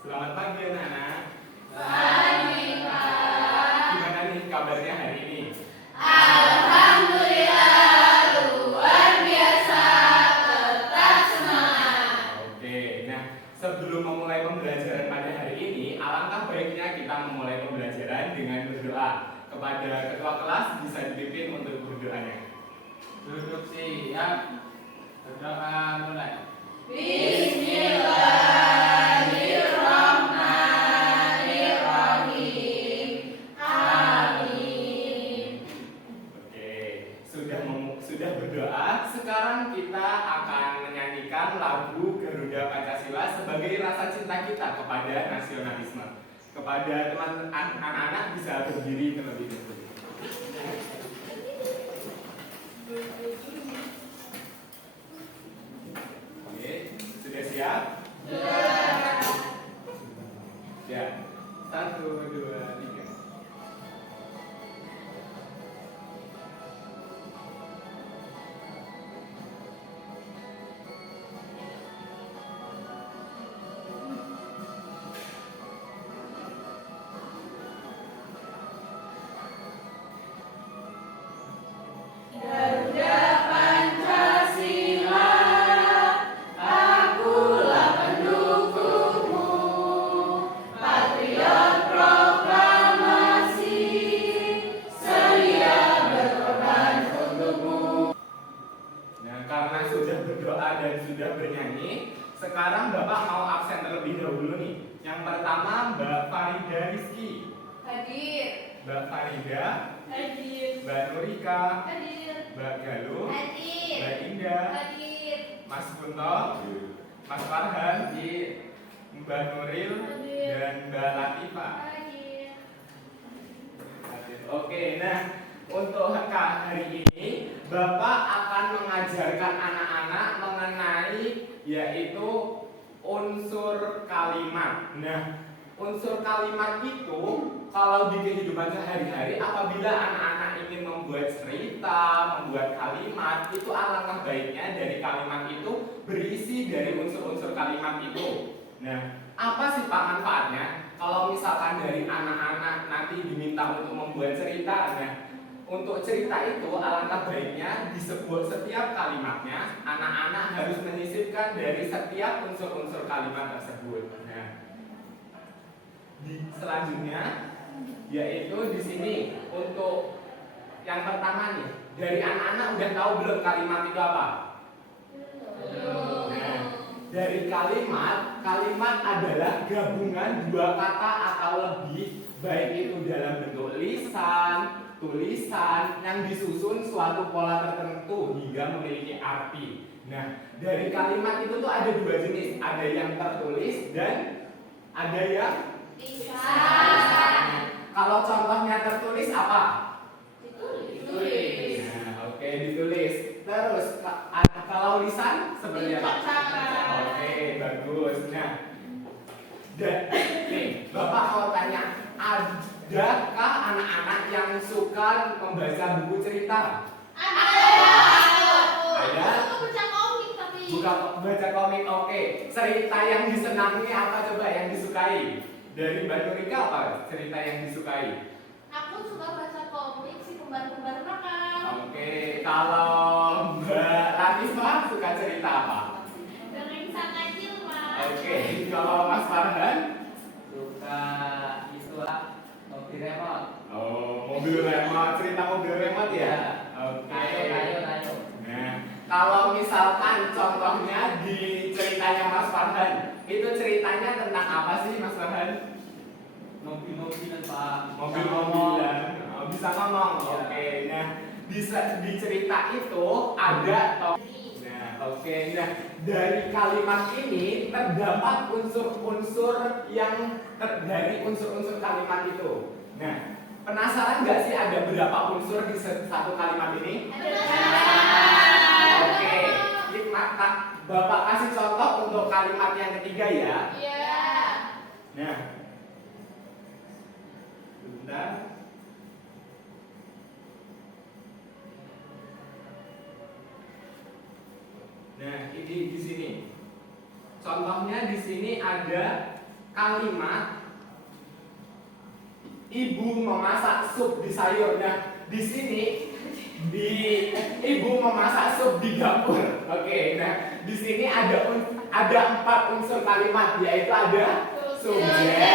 Selamat pagi anak-anak. Pagi, Pak. Gimana nih kabarnya hari ini? Alhamdulillah, luar biasa, tetap semangat. Oke, nah sebelum memulai pembelajaran pada hari ini, alangkah baiknya kita memulai pembelajaran dengan berdoa. Kepada ketua kelas bisa dipimpin untuk berdoanya. Duduk siap. Berdoa mulai. Bismillahirrahmanirrahim. Amin. Oke, sudah berdoa. Sekarang kita akan menyanyikan lagu Garuda Pancasila sebagai rasa cinta kita kepada nasionalisme. Kepada teman anak-anak bisa berdiri terlebih dahulu. Oke, sudah siap? Ya, 1, 2, 3. Garuda Pancasila, akulah pendukungmu, patriot proklamasi, sedia berkorban untukmu. Nah, karena sudah berdoa dan sudah bernyanyi, sekarang Bapak mau absen terlebih dahulu nih. Yang pertama Mbak Farida Rizky, Hadir. Mbak Farida, Hadir. Mbak Nurika, Hadir. Mbak Galuh, Hadir. Mbak Indah, Hadir. Mas Kunto, Mas Farhan, Mbak Nuril, dan Mbak Latifah. Hadir. Oke, nah untuk hari ini Bapak akan mengajarkan anak-anak mengenai yaitu unsur kalimat. Nah, unsur kalimat itu kalau di kehidupan sehari-hari apabila anak-anak ingin membuat cerita, membuat kalimat, itu alangkah baiknya dari kalimat itu berisi dari unsur-unsur kalimat itu. Nah, apa sih Pak manfaatnya? Kalau misalkan dari anak-anak nanti diminta untuk membuat cerita, nah untuk cerita itu alangkah baiknya di setiap kalimatnya anak-anak harus menyisipkan dari setiap unsur-unsur kalimat tersebut. Nah, selanjutnya yaitu di sini untuk yang pertama nih, dari anak-anak udah tahu belum kalimat itu apa? Nah, dari kalimat adalah gabungan dua kata atau lebih, baik itu dalam bentuk lisan, tulisan yang disusun suatu pola tertentu hingga memiliki arti. Nah, dari kalimat itu tuh ada dua jenis, ada yang tertulis dan ada yang Lisan. Kalau contohnya tertulis apa? Ditulis. Nah, oke, ditulis. Terus kalau lisan seperti apa? Dibacakan. Oke, bagus. Nah, nih, Bapak mau tanya, adakah anak-anak yang suka membaca buku cerita? Ada? Buka baca komik, oke. Cerita yang disenangi apa coba yang disukai? Dari Mbak Nurika apa cerita yang disukai? Aku suka baca komik si kembar-kembar nakal. Oke, kalau Mbak Latifah suka cerita apa? Dongeng sang kecil, Mas. Oke, kalau Mas Farhan? Suka itulah mobil remote. Oh, mobil remote, cerita mobil remote ya? Oke. Ayo. Nah, kalau misalkan contohnya di ceritanya Mas Farhan, itu ceritanya tentang apa sih Mas Farhan? Mobil-mobilan Pak. Mobil-mobilan. Oh, bisa ngomong. Ya. Oke. Nah, di cerita itu ada Nah, oke. Nah, dari kalimat ini terdapat unsur-unsur yang dari unsur-unsur kalimat itu. Nah, penasaran nggak sih ada berapa unsur di satu kalimat ini? Oke. Bapak kasih contoh untuk kalimat yang ketiga ya. Iya. Nah, sebentar. Nah, ini di sini. Contohnya di sini ada kalimat ibu memasak sup di sayur. Nah, di sini ibu memasak sup di dapur. Oke, nah di sini ada 4 unsur kalimat, yaitu ada subjek,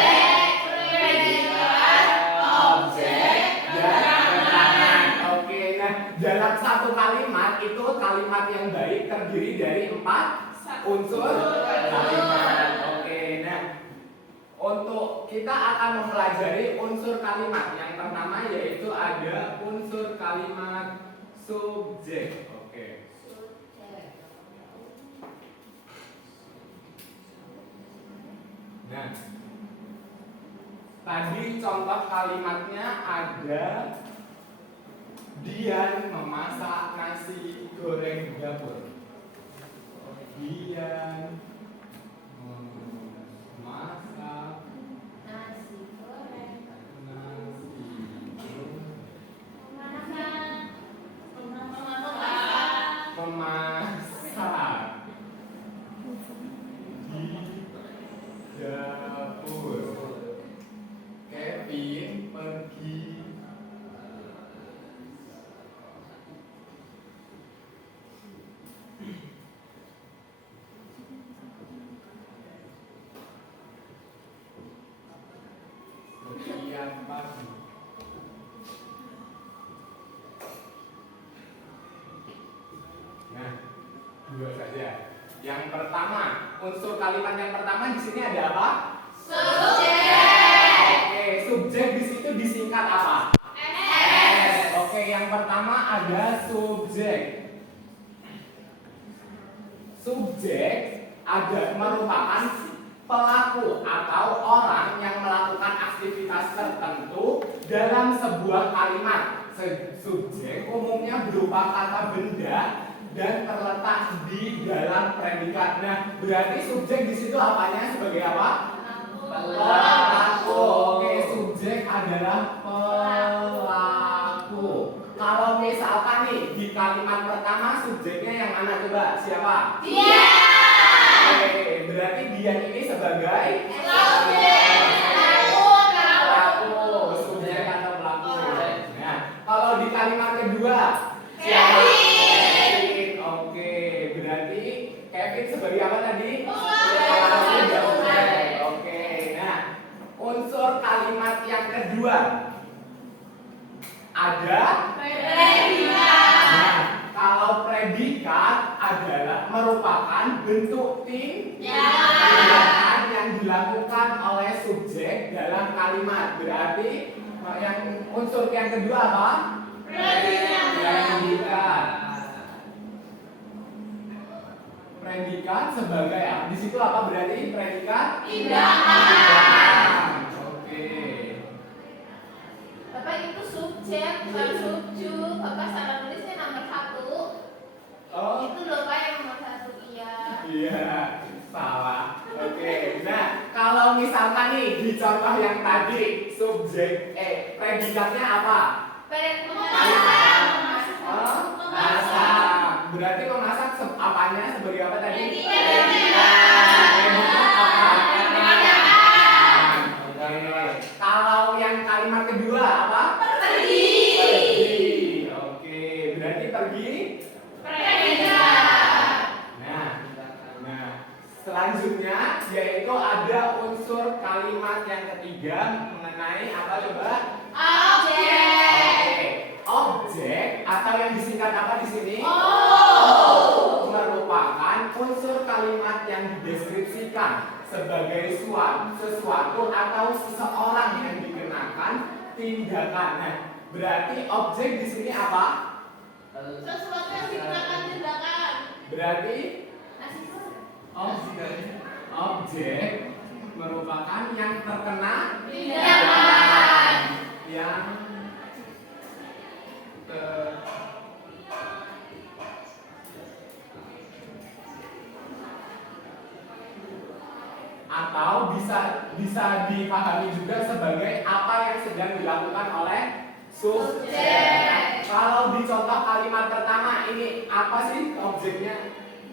predikat, objek, dan keterangan. Oke, nah dalam satu kalimat itu kalimat yang baik terdiri dari 4 unsur kalimat. Oke, nah untuk kita akan mempelajari unsur kalimat. Yang pertama yaitu ada unsur kalimat subjek. Oke. Nah, tadi contoh kalimatnya ada Dian memasak nasi goreng di dapur. Dian memasak Nasi goreng. memasak di dapur. Kevin pergi sekian pagi. Nah, 2 saja. Yang pertama, unsur kalimat yang pertama di sini ada apa? Subjek. Oke, subjek di situ disingkat apa? Oke, yang pertama ada subjek. Subjek ada merupakan pelaku atau orang yang melakukan aktivitas tertentu dalam sebuah kalimat. Subjek umumnya berupa kata benda dan terletak di dalam predikat. Nah, berarti subjek di situ apanya sebagai apa? Pelaku. Oke, subjek adalah pelaku. Kalau misalkan nih di kalimat pertama subjeknya yang mana coba? Siapa? Dia. Oke, berarti dia ini sebagai pelaku, subjek atau pelaku. Nah, kalau di kalimat kedua siapa? Kevin. Oke, berarti Kevin sebagai apa tadi? Oke, nah unsur kalimat yang kedua ada Predikat. Nah, kalau predikat adalah merupakan bentuk tindakan yang dilakukan oleh subjek dalam kalimat. Berarti yang unsur yang kedua apa? Predikat. Predikat sebagai apa? Di situ apa berarti predikat? Tindakan. Oke. Bapak itu subjek bukan subjek. Bapak salah nulisnya nomor 1. Oh. Itu loh Pak yang nomor 1. Iya. Iya, salah. Oke. Nah, kalau misalkan nih di contoh yang tadi subjek predikatnya apa? Masak. Berarti memasak apanya sebagai apa tadi? Predikat apa? Oke. Kalau yang kalimat kedua apa? Pergi. Oke, berarti pergi. Nah, selanjutnya yaitu ada unsur kalimat yang ketiga mengenai apa coba? Oke, objek atau yang disingkat apa di sini? Merupakan unsur kalimat yang dideskripsikan sebagai sesuatu atau seseorang yang dikenakan tindakan. Nah, berarti objek di sini apa? Sesuatu yang digunakan tindakan. Berarti Nasi goreng. objek merupakan yang terkena Tindakan. yang atau bisa dipahami juga sebagai apa yang sedang dilakukan oleh subjek. Kalau di contoh kalimat pertama ini apa sih objeknya?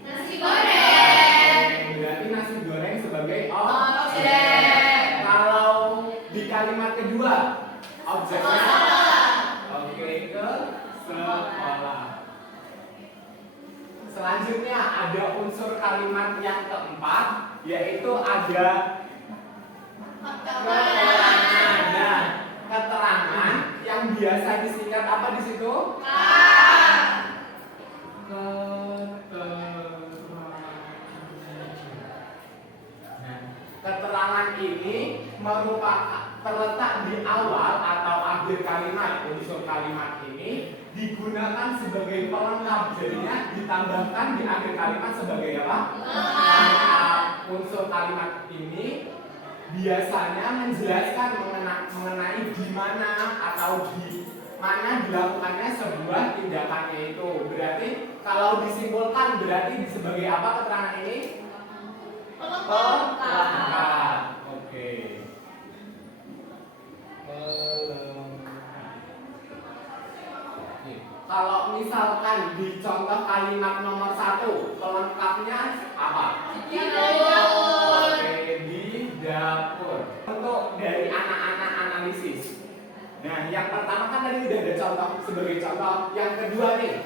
Nasi goreng. Berarti nasi goreng sebagai Objek. Selanjutnya ada unsur kalimat yang keempat, yaitu ada keterangan. Nah, keterangan yang biasa disingkat apa di situ? Keterangan ini merupakan terletak di awal atau akhir kalimat. Unsur kalimat ini digunakan sebagai pelengkap, jadinya ditambahkan di akhir kalimat sebagai apa? Pelengkap. Unsur kalimat ini biasanya menjelaskan mengenai di mana atau di mana dilakukannya sebuah tindakannya itu. Berarti kalau disimpulkan berarti sebagai apa keterangan ini? Pelengkap. Oke. Kalau misalkan di contoh kalimat nomor 1, pelengkapnya apa? Di dapur. Oke, di dapur. Untuk dari anak-anak analisis. Nah, yang pertama kan tadi udah ada contoh sebagai contoh. Yang kedua nih,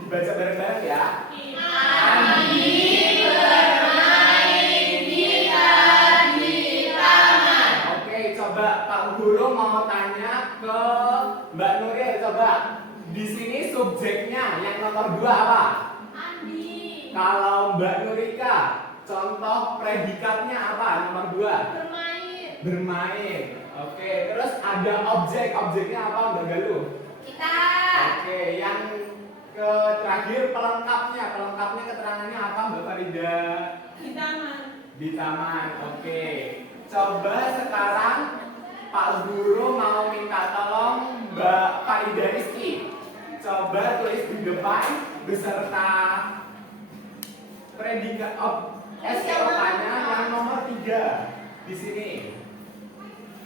dibaca bareng-bareng ya. Andi bermain gitar di taman. Oke, coba Pak Guru mau tanya ke Mbak Nuril, coba. Di sini subjeknya yang nomor 2 apa? Andi Kalau Mbak Nurika, contoh predikatnya apa? Nomor 2? bermain. Bermain. Oke, terus ada objek. Objeknya apa Mbak Galuh? Kita Oke, yang terakhir pelengkapnya. Pelengkapnya keterangannya apa Mbak Farida? di taman. Di taman. Oke. Coba sekarang Pak Guru mau minta tolong Mbak Farida Rizky. Coba tulis di depan beserta predikat SPOK-nya yang nomor 3 di sini.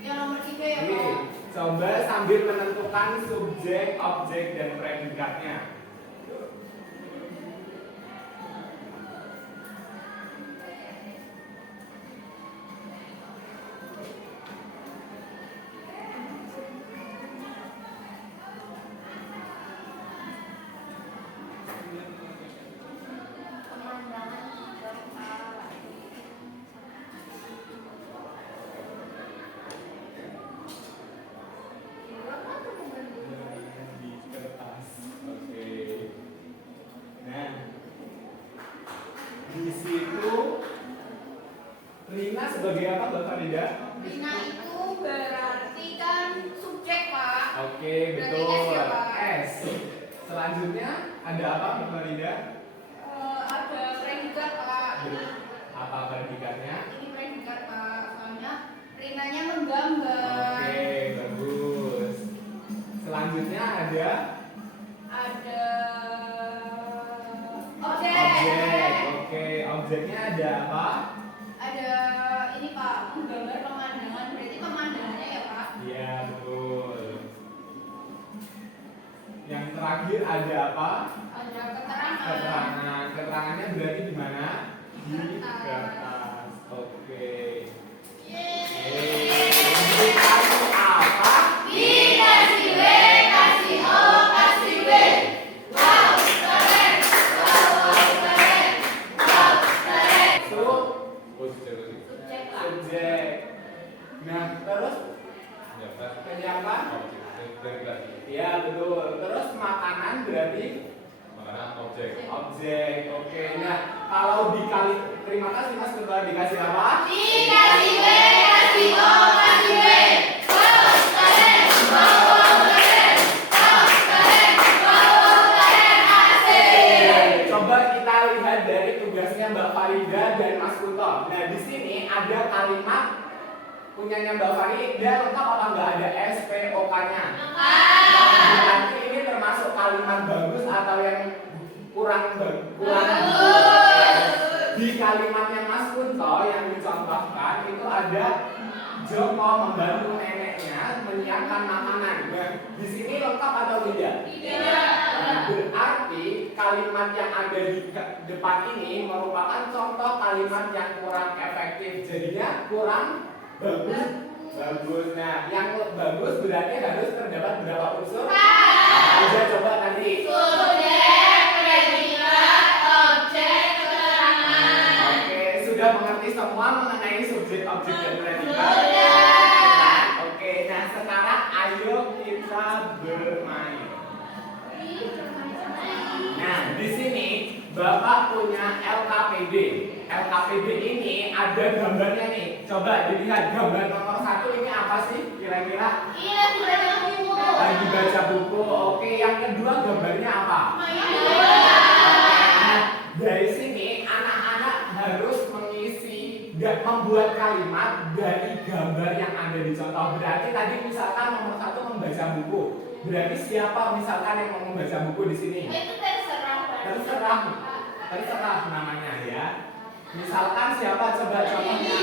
Yang nomor 3 ya, Oke. Pak. Coba sambil menentukan subjek, objek, dan predikatnya. Di kertas. Oke. Nah, di situ Rina sebagai apa Mbak Farida? Rina itu berarti kan subjek, Pak. Oke, Berarti betul. S ya, Pak? S. Selanjutnya ada apa Mbak Farida? Ada predikat, Pak. Apa predikatnya? Ini predikat, Pak. Soalnya Rinanya menggambar. Oke, bagus. Selanjutnya ada Ada objek. objek. Oke, objeknya ada apa? Ada ini, Pak, menggambar pemandangan. Berarti pemandangannya ya, Pak. Iya, betul. Yang terakhir ada apa? Ada keterangan. Keterangan. Keterangannya berarti di mana? Di Kertas. kertas. Oke. Yeay. Indikasi apa? B kasih W kasih O kasih W. Wow, keren. Wow, keren. Wow, keren. Subjek, Pak. Subjek. Nah, terus penyapa? Iya, betul. Terus makanan berarti objek. Oke. Nah, kalau dikali, terima kasih Mas Ketua, dikasih apa? B kasih W kasih O kasih W. Wow, keren. Wow, keren. Wow, keren. Wow, keren. Asik. Coba kita lihat dari tugasnya Mbak Farida dan Mas Kuto. Nah, di sini ada kalimat punyanya Mbak Farida lengkap apa enggak ada SPOK-nya? Berarti ini termasuk kalimat bagus atau yang kurang Bagus. Di kalimatnya Mas Kunto yang dicontohkan itu ada Joko membantu neneknya menyiapkan makanan. Nah, di sini lengkap atau tidak? Tidak. Nah, berarti kalimat yang ada di depan ini merupakan contoh kalimat yang kurang efektif. Jadinya kurang bagus. Bagus. Nah, yang bagus berarti harus terdapat berapa unsur? Apa aja coba tadi? Subjek, predikat, mengerti semua mengenai subjek, objek, dan predikat? Oke, nah sekarang ayo kita bermain. Nah, di sini Bapak punya LKPD. LKPD ini ada gambarnya nih. Coba dilihat gambar nomor 1 ini apa sih kira-kira? Iya, dibaca buku. Lagi baca buku. Oke, yang kedua gambarnya apa? Main bola. Nah, dari sini anak-anak harus mengisi dan membuat kalimat dari gambar yang ada di contoh. Berarti tadi misalkan nomor 1 membaca buku. Berarti siapa misalkan yang mau membaca buku di sini? Itu terserah. Terserah namanya ya. Misalkan siapa coba contohnya?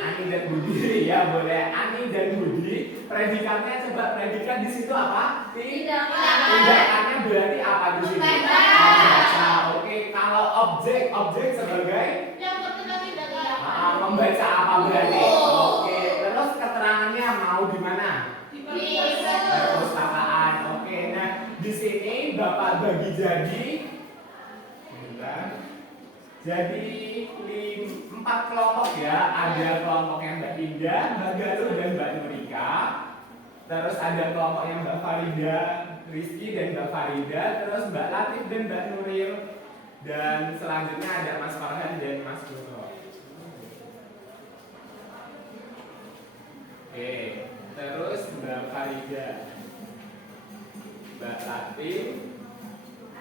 Ani dan Budi ya boleh. Ani dan Budi. Predikatnya coba predikat di situ apa? Tindakannya berarti apa di sini? Membaca. Oke, kalau objek sebagai membaca apa berarti? Oke, terus keterangannya mau di mana? Perpustakaan. Oke, nah di sini Bapak bagi jadi 4 kelompok ya. Ada kelompoknya Mbak Indah, Mbak Galuh dan Mbak Nurika. Terus ada kelompoknya Mbak Farida, Rizky dan Mbak Farida. Terus Mbak Latif dan Mbak Nuril. Dan selanjutnya ada Mas Farhan dan Mas Dono. Oke, terus Mbak Farida, Mbak Latif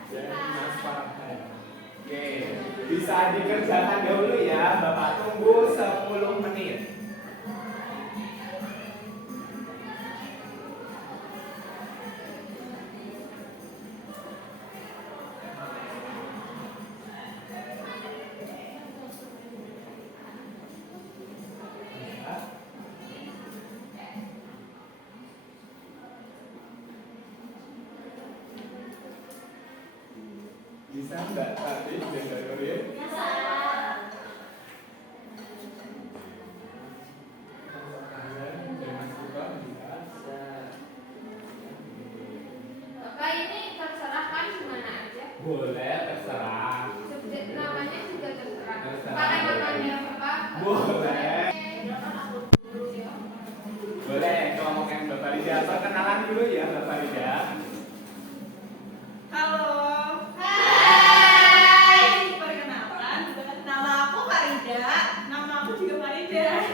dan Mas Farhan. Oke, bisa dikerjakan dahulu ya. Bapak tunggu 10 menit. Bisa Mbak Tati dan Mbak Nuril? Bapak ini terserah kan gimana aja. Boleh, terserah. Subjek namanya juga terserah. Terserah. Pakai namanya Bapak. Boleh. Boleh, kelompok yang Mbak Farida. Perkenalan dulu ya Mbak Farida. Halo. Hai. Perkenalkan, nama aku Farida. Nama aku juga Farida.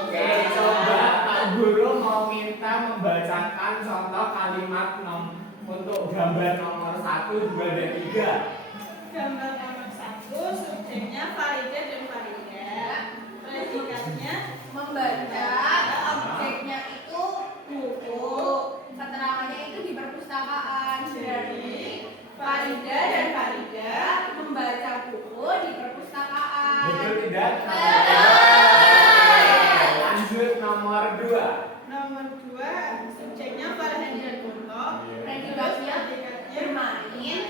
Oke, coba Pak Guru mau minta membacakan contoh kalimat untuk gambar nomor 1, 2, dan 3. Gambar nomor 1, subjeknya Farida dan Farida. Predikatnya Membaca, objeknya itu buku, keterangannya itu di perpustakaan. Jadi Farida dan Farida membaca buku di perpustakaan. Betul tidak? Lanjut nomor 2. nomor 2, subjeknya Farhan dan Kunto. Predikatnya bermain, Main.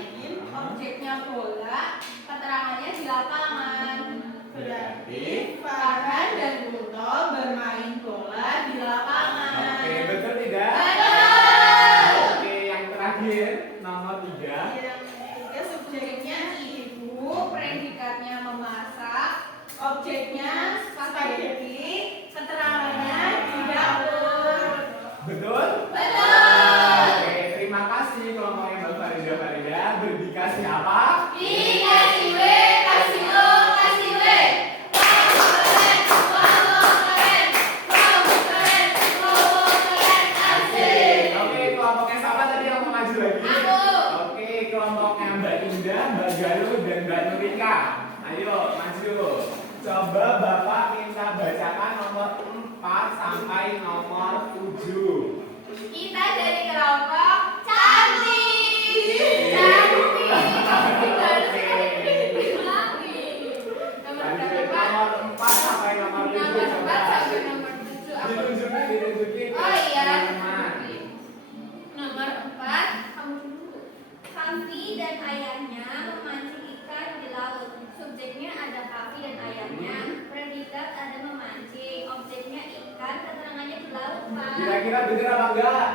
objeknya bola, keterangannya di lapangan. Berarti Farhan dan Kunto bermain bola di lapangan. Oke, betul tidak? Betul. Oke, yang terakhir nomor 3. Yang ketiga subjeknya ibu, Predikatnya memasak, objeknya spaghetti, keterangannya di dapur. Betul? betul. Oke, terima kasih kelompoknya Mbak Farida. Berdikasih apa? Dikasih W, kasih O, kasih W. Wow, keren. Wow, keren. Wow, keren. Asik. Oke, kelompoknya siapa tadi yang mau maju lagi? Aku. Oke, kelompoknya Mbak Indah, Mbak Galuh, dan Mbak Nurika. Ayo, maju. Coba Bapak minta bacakan nomor 4 sampai nomor 7. Kita dari kelompok cantik. Cantik. Nomor Lanjut berapa? nomor 4 sampai nomor 7. Nomor 4 Coba. sampai nomor 7. Ditunjukin. Oh iya. Teman-teman. Nomor 4, kamu dulu. Kavi dan ayahnya memancing ikan di laut. Subjeknya ada Kavi dan ayahnya. Predikat ada memancing. Objeknya ikan. Keterangannya di laut, Pak. Kira-kira bener apa enggak?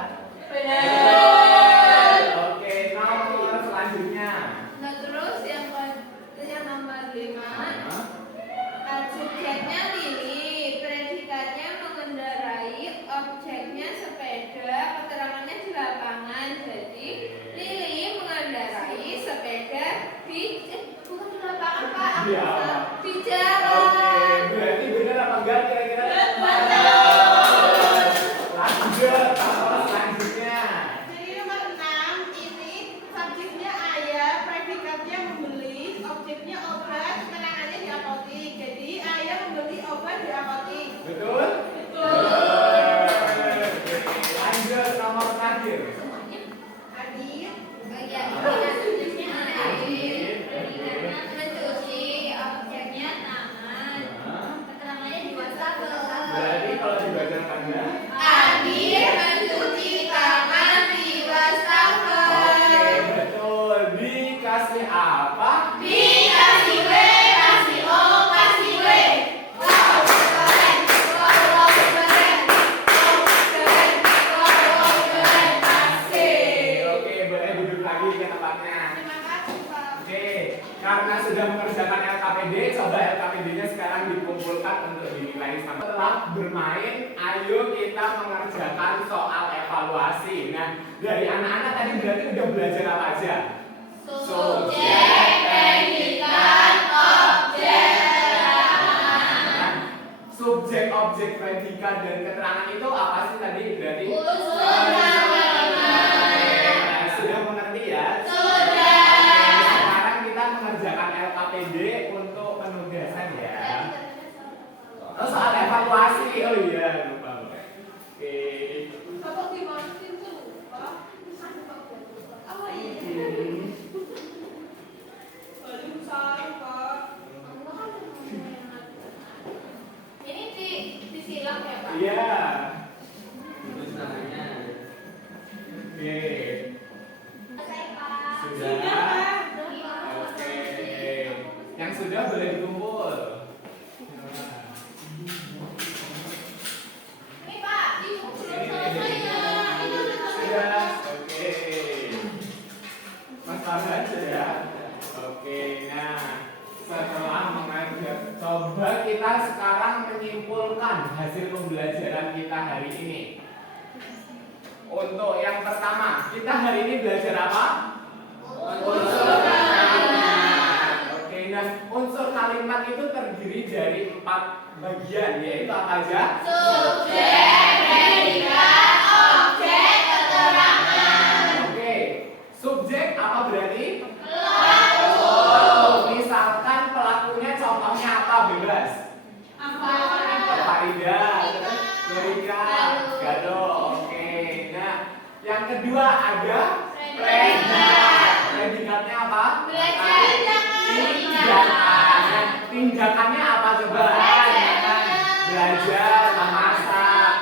Benar. Oke, nomor selanjutnya. Nah terus yang nomor 5, dikumpulkan untuk dinilai sama. Setelah bermain, ayo kita mengerjakan soal evaluasi. Nah, dari anak-anak tadi berarti udah belajar apa aja? Subjek, predikat, objek, keterangan. Subjek, objek, predikat, dan keterangan itu apa sih tadi? Berarti Unsur kalimat. sudah mengerti ya? Sudah. Sekarang kita mengerjakan LKPD untuk penugasan ya. Oh, soal evaluasi. Oh iya, lupa. Oke. Bapak gimana sih itu lupa? Apa ini? Aduh, salah Pak. Ini disilang ya Pak? Iya. Terus namanya. Oke. Selesai Pak. Sudah. Oke. Yang sudah boleh dikumpul. Ini Pak, ini belum selesai ya. Ini udah selesai. Sudah. Oke. Mas Farhan aja ya. Oke. Nah, setelah mengajar, coba kita sekarang menyimpulkan hasil pembelajaran kita hari ini. Untuk yang pertama, kita hari ini belajar apa? Unsur kalimat. Oke, nah unsur kalimat itu terdiri dari 4 bagian, yaitu apa aja? Subjek, predikat, objek, keterangan. Oke, subjek apa berarti? Pelaku. Misalkan pelakunya contohnya apa? Bebas. Apa? Farida, terus Norika, Gado. Oke, nah yang kedua ada predikat. Predikatnya apa? Belajar. Tindakan. Tindakannya apa coba? Belajar, memasak.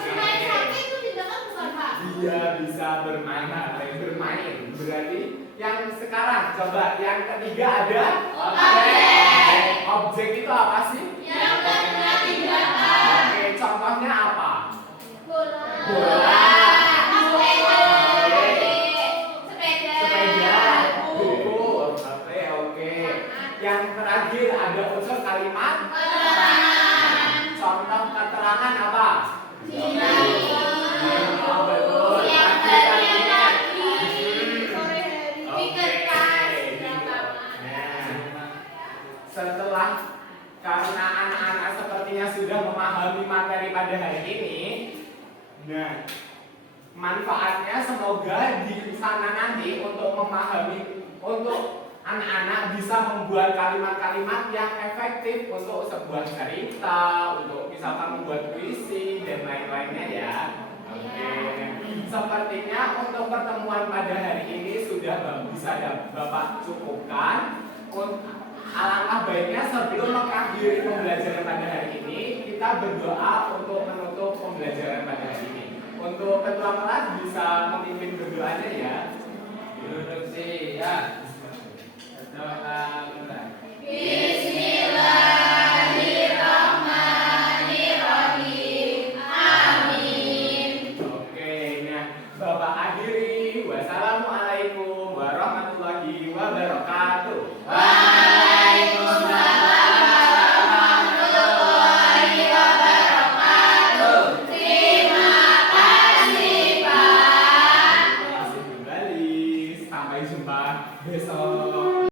Bermain hati itu tindakan bukan Pak? Dia bisa bermain, bermain. Berarti yang sekarang coba yang ketiga ada Objek. Objek itu apa sih? Yang benar tindakan. Oke, contohnya apa? Bola. Bola. Sepeda. Sepeda, buku. Oke. Yang terakhir ada unsur kalimat. Keterangan. Contoh keterangan apa? Oh, betul. Yang Artikelnya. Sore hari. Oke. Kertas. Nah, setelah karena anak-anak sepertinya sudah memahami materi pada hari ini, nah manfaatnya semoga di sana nanti untuk memahami, untuk anak-anak bisa membuat kalimat-kalimat yang efektif untuk sebuah cerita, untuk misalkan membuat puisi dan lain-lainnya ya. Oke, sepertinya untuk pertemuan pada hari ini sudah bisa Bapak cukupkan. Alangkah baiknya sebelum mengakhiri pembelajaran pada hari ini, kita berdoa untuk menutup pembelajaran pada hari ini. Untuk ketua kelas bisa memimpin berdoanya ya. Duduk siap.